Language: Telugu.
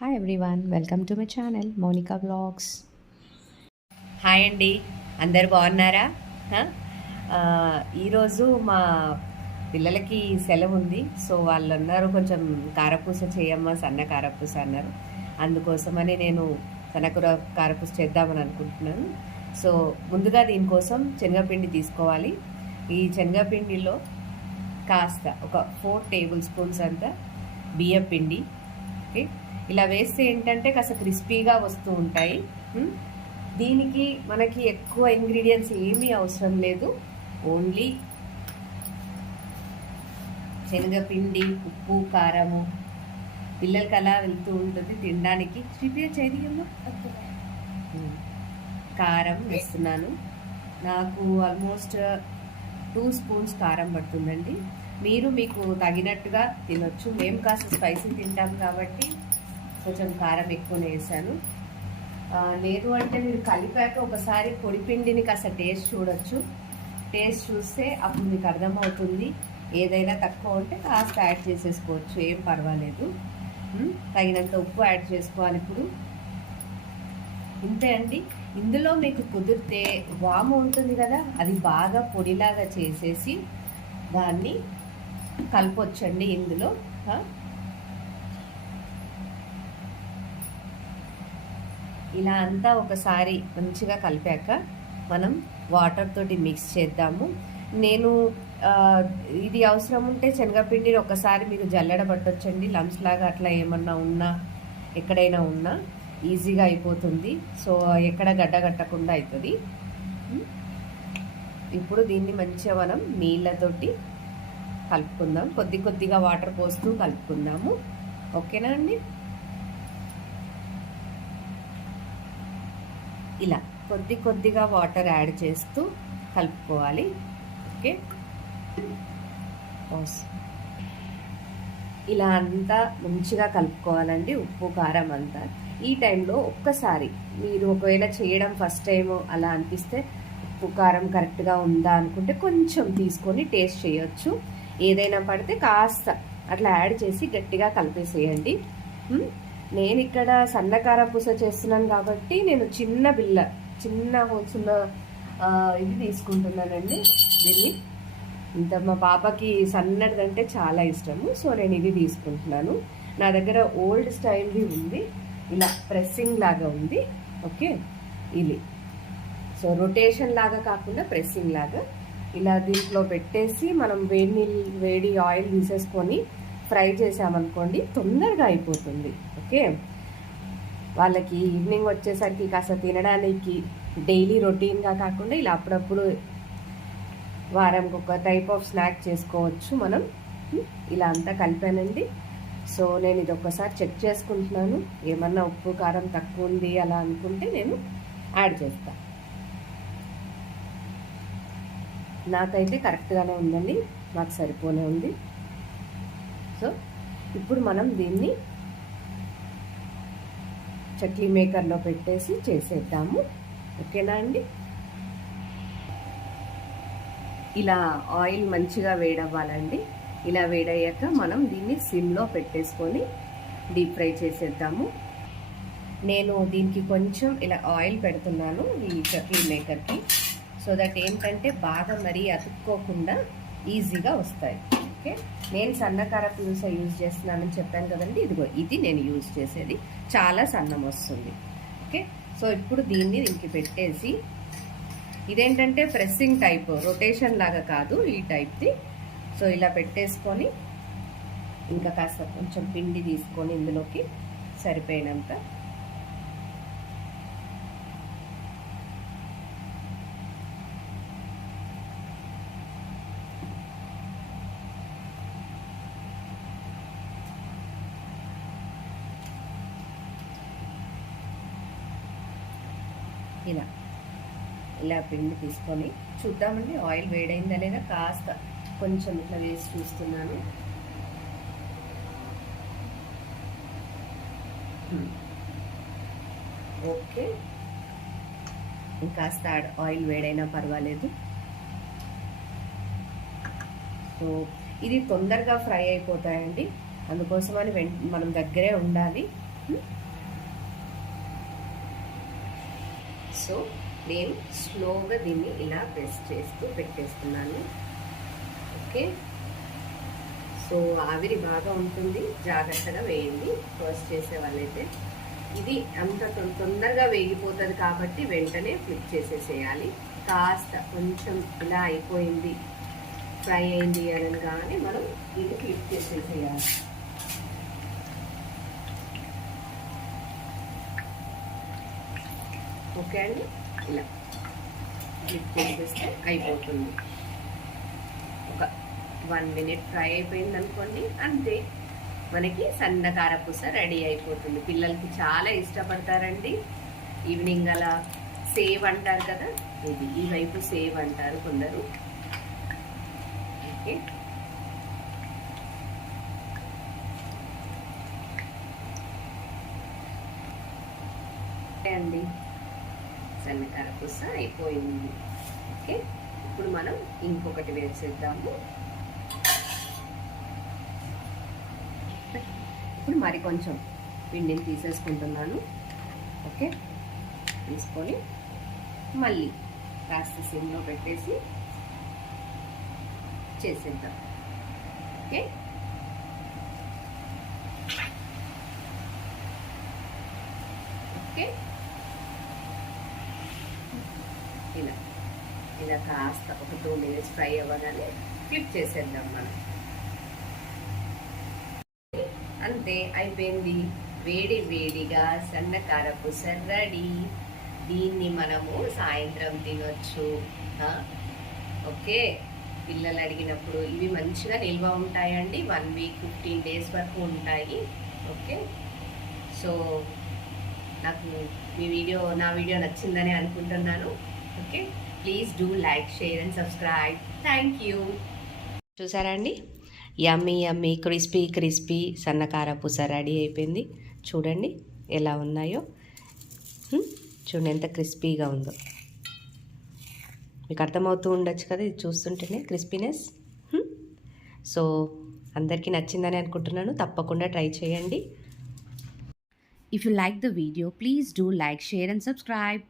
Hi everyone, welcome to my channel Monika vlogs. Hi అండి, అందరు బాగున్నారా? ఈరోజు మా పిల్లలకి సెలవు ఉంది. సో వాళ్ళు అన్నారు కొంచెం కారపూస చేయమ్మా, సన్న కారపూస అన్నారు. అందుకోసమని నేను సన్నకూర కారపూస చేద్దామని అనుకుంటున్నాను. సో ముందుగా దీనికోసం శనగపిండి తీసుకోవాలి. ఈ శనగపిండిలో కాస్త ఒక 4 టేబుల్ స్పూన్స్ అంతా బియ్యం పిండి. ఓకే, ఇలా వేస్తే ఏంటంటే కాస్త క్రిస్పీగా వస్తూ ఉంటాయి. దీనికి మనకి ఎక్కువ ఇంగ్రీడియంట్స్ ఏమీ అవసరం లేదు. ఓన్లీ శనగపిండి, ఉప్పు, కారము. పిల్లలకి అలా వెళ్తూ ఉంటుంది తినడానికి. ప్రిపేర్ చేయమ్మా. కారం వేస్తున్నాను. నాకు ఆల్మోస్ట్ 2 స్పూన్స్ కారం పడుతుందండి. మీరు మీకు తగినట్టుగా తినొచ్చు. మేము కాస్త స్పైసీ తింటాం కాబట్టి కొంచెం కారం ఎక్కువనే వేసాను. లేదు అంటే మీరు కలిపాక ఒకసారి పొడిపిండిని కాస్త టేస్ట్ చూడొచ్చు. టేస్ట్ చూస్తే అప్పుడు మీకు అర్థమవుతుంది. ఏదైనా తక్కువ ఉంటే కాస్త యాడ్ చేసేసుకోవచ్చు, ఏం పర్వాలేదు. తగినంత ఉప్పు యాడ్ చేసుకోవాలి. ఇప్పుడు ఇంతే అండి. ఇందులో మీకు కుదిరితే వాము ఉంటుంది కదా, అది బాగా పొడిలాగా చేసేసి దాన్ని కలపొచ్చండి ఇందులో. ఇలా అంతా ఒకసారి మంచిగా కలిపాక మనం వాటర్ తోటి మిక్స్ చేద్దాము. నేను ఇది అవసరం ఉంటే శనగపిండిని ఒకసారి మీరు జల్లెడ పట్టొచ్చండి. లంప్స్ లాగా అట్లా ఏమన్నా ఉన్నా, ఎక్కడైనా ఉన్నా ఈజీగా అయిపోతుంది. సో ఎక్కడ గడ్డగట్టకుండా అవుతుంది. ఇప్పుడు దీన్ని మంచిగా మనం నీళ్ళతోటి కలుపుకుందాం. కొద్ది కొద్దిగా వాటర్ పోస్తూ కలుపుకుందాము. ఓకేనా అండి? ఇలా కొద్ది కొద్దిగా వాటర్ యాడ్ చేస్తూ కలుపుకోవాలి. ఓకే, ఇలా అంతా మంచిగా కలుపుకోవాలండి, ఉప్పు కారం అంతా. ఈ టైంలో ఒక్కసారి మీరు ఒకవేళ చేయడం ఫస్ట్ టైం అలా అనిపిస్తే ఉప్పు కారం కరెక్ట్గా ఉందా అనుకుంటే కొంచెం తీసుకొని టేస్ట్ చేయొచ్చు. ఏదైనా పడితే కాస్త అట్లా యాడ్ చేసి గట్టిగా కలిపేసేయండి. నేను ఇక్కడ సన్న కారపూస చేస్తున్నాను కాబట్టి నేను చిన్న హోల్స్ ఉన్న ఇది తీసుకుంటున్నానండి. దీన్ని ఇంత మా పాపకి సన్నటిదంటే చాలా ఇష్టము. సో నేను ఇది తీసుకుంటున్నాను. నా దగ్గర ఓల్డ్ స్టైల్ది ఉంది, ఇలా ప్రెస్సింగ్ లాగా ఉంది. ఓకే, ఇది సో రొటేషన్ లాగా కాకుండా ప్రెస్సింగ్ లాగా ఇలా దీంట్లో పెట్టేసి మనం వేడి ఆయిల్ తీసేసుకొని ఫ్రై చేసామనుకోండి, తొందరగా అయిపోతుంది. ఓకే, వాళ్ళకి ఈవినింగ్ వచ్చేసరికి కాస్త తినడానికి డైలీ రొటీన్గా కాకుండా ఇలా అప్పుడప్పుడు వారంకి ఒక టైప్ ఆఫ్ స్నాక్ చేసుకోవచ్చు మనం. ఇలా అంతా కలిపానండి. సో నేను ఇది ఒక్కసారి చెక్ చేసుకుంటున్నాను. ఏమన్నా ఉప్పు కారం తక్కువ ఉంది అలా అనుకుంటే నేను యాడ్ చేస్తాను. నాకైతే కరెక్ట్గానే ఉందండి, నాకు సరిపోనే ఉంది. సో ఇప్పుడు మనం దీన్ని చట్నీ మేకర్లో పెట్టేసి చేసేద్దాము. ఓకేనా అండి? ఇలా ఆయిల్ మంచిగా వేడవ్వాలండి. ఇలా వేడయ్యాక మనం దీన్ని సిమ్లో పెట్టేసుకొని డీప్ ఫ్రై చేసేద్దాము. నేను దీనికి కొంచెం ఇలా ఆయిల్ పెడుతున్నాను ఈ చట్నీ మేకర్కి. సో దట్ ఏంటంటే బాగా మరీ అతుక్కోకుండా ఈజీగా వస్తాయి. ఓకే, నేను సన్న కారపూస యూజ్ చేస్తున్నానని చెప్పాను కదండి. ఇది నేను యూజ్ చేసేది చాలా సన్నం వస్తుంది. ఓకే, సో ఇప్పుడు దీనికి పెట్టేసి, ఇదేంటంటే ప్రెస్సింగ్ టైప్, రొటేషన్ లాగా కాదు, ఈ టైప్ది. సో ఇలా పెట్టేసుకొని ఇంకా కాస్త కొంచెం పిండి తీసుకొని ఇందులోకి సరిపోయినంత ఇలా పిండి తీసుకొని చూద్దామండి ఆయిల్ వేడైందా లేదా. కాస్త కొంచెం ఇట్లా వేసి చూస్తున్నాను. ఓకే, ఇంకాస్త ఆయిల్ వేడైనా పర్వాలేదు. సో ఇది తొందరగా ఫ్రై అయిపోతాయండి, అందుకోసమని మనం దగ్గరే ఉండాలి. సో నేను స్లోగా దీన్ని ఇలా ప్రెస్ చేస్తూ పెట్టేస్తున్నాను. ఓకే, సో ఆవిరి బాగా ఉంటుంది, జాగ్రత్తగా వేయండి ఫస్ట్ చేసే వాళ్ళైతే. ఇది అంత తొందరగా వేగిపోతుంది కాబట్టి వెంటనే ఫ్లిప్ చేసేసేయాలి. కాస్త కొంచెం ఇలా అయిపోయింది, ఫ్రై అయింది అనగానే మనం ఇది ఫ్లిప్ చేసేసేయాలి. ఓకే అండి, ఇలా ఫ్లిప్ చేసేస్తే అయిపోతుంది. ఒక 1 minute ఫ్రై అయిపోయింది అనుకోండి, అంతే, మనకి సన్న కారపూస రెడీ అయిపోతుంది. పిల్లలకి చాలా ఇష్టపడతారండి. ఈవినింగ్ అలా సేవ్ అంటారు కదా, ఇది ఈ వైపు సేవ్ అంటారు కొందరు. ఓకే, అండి, సన్న కారపూస అయిపోయింది. ఓకే, ఇప్పుడు మనం ఇంకొకటి వేసేద్దాము. ఇప్పుడు మరి కొంచెం పిండిని తీసేసుకుంటున్నాను. ఓకే, తీసుకొని మళ్ళీ కాస్త సిమ్లో పెట్టేసి చేసేద్దాం. ఓకే, ఓకే, ఇలా ఇలా కాస్త ఒక 2 minutes ఫ్రై అవ్వగానే ఫ్లిప్ చేసేద్దాం మనం. అంతే, అయిపోయింది. వేడి వేడిగా సన్న కారపూస రెడీ. దీన్ని మనము సాయంత్రం తినొచ్చు. ఓకే, పిల్లలు అడిగినప్పుడు ఇవి మంచిగా నిల్వ ఉంటాయండి. 1 week 15 days వరకు ఉంటాయి. ఓకే, సో నాకు నా వీడియో నచ్చిందని అనుకుంటున్నాను. Okay, please do like, share and subscribe. Thank you. చూసారా అండి, యమ్మీ యమ్మీ క్రిస్పీ సన్న కారపూస రెడీ అయిపోయింది. చూడండి ఎలా ఉన్నాయో, చూడండి ఎంత క్రిస్పీగా ఉందో. మీకు అర్థమవుతూ ఉండొచ్చు కదా ఇది చూస్తుంటేనే క్రిస్పీనెస్. సో అందరికీ నచ్చిందని అనుకుంటున్నాను. తప్పకుండా ట్రై చేయండి. If you like the video, please do like, share and subscribe.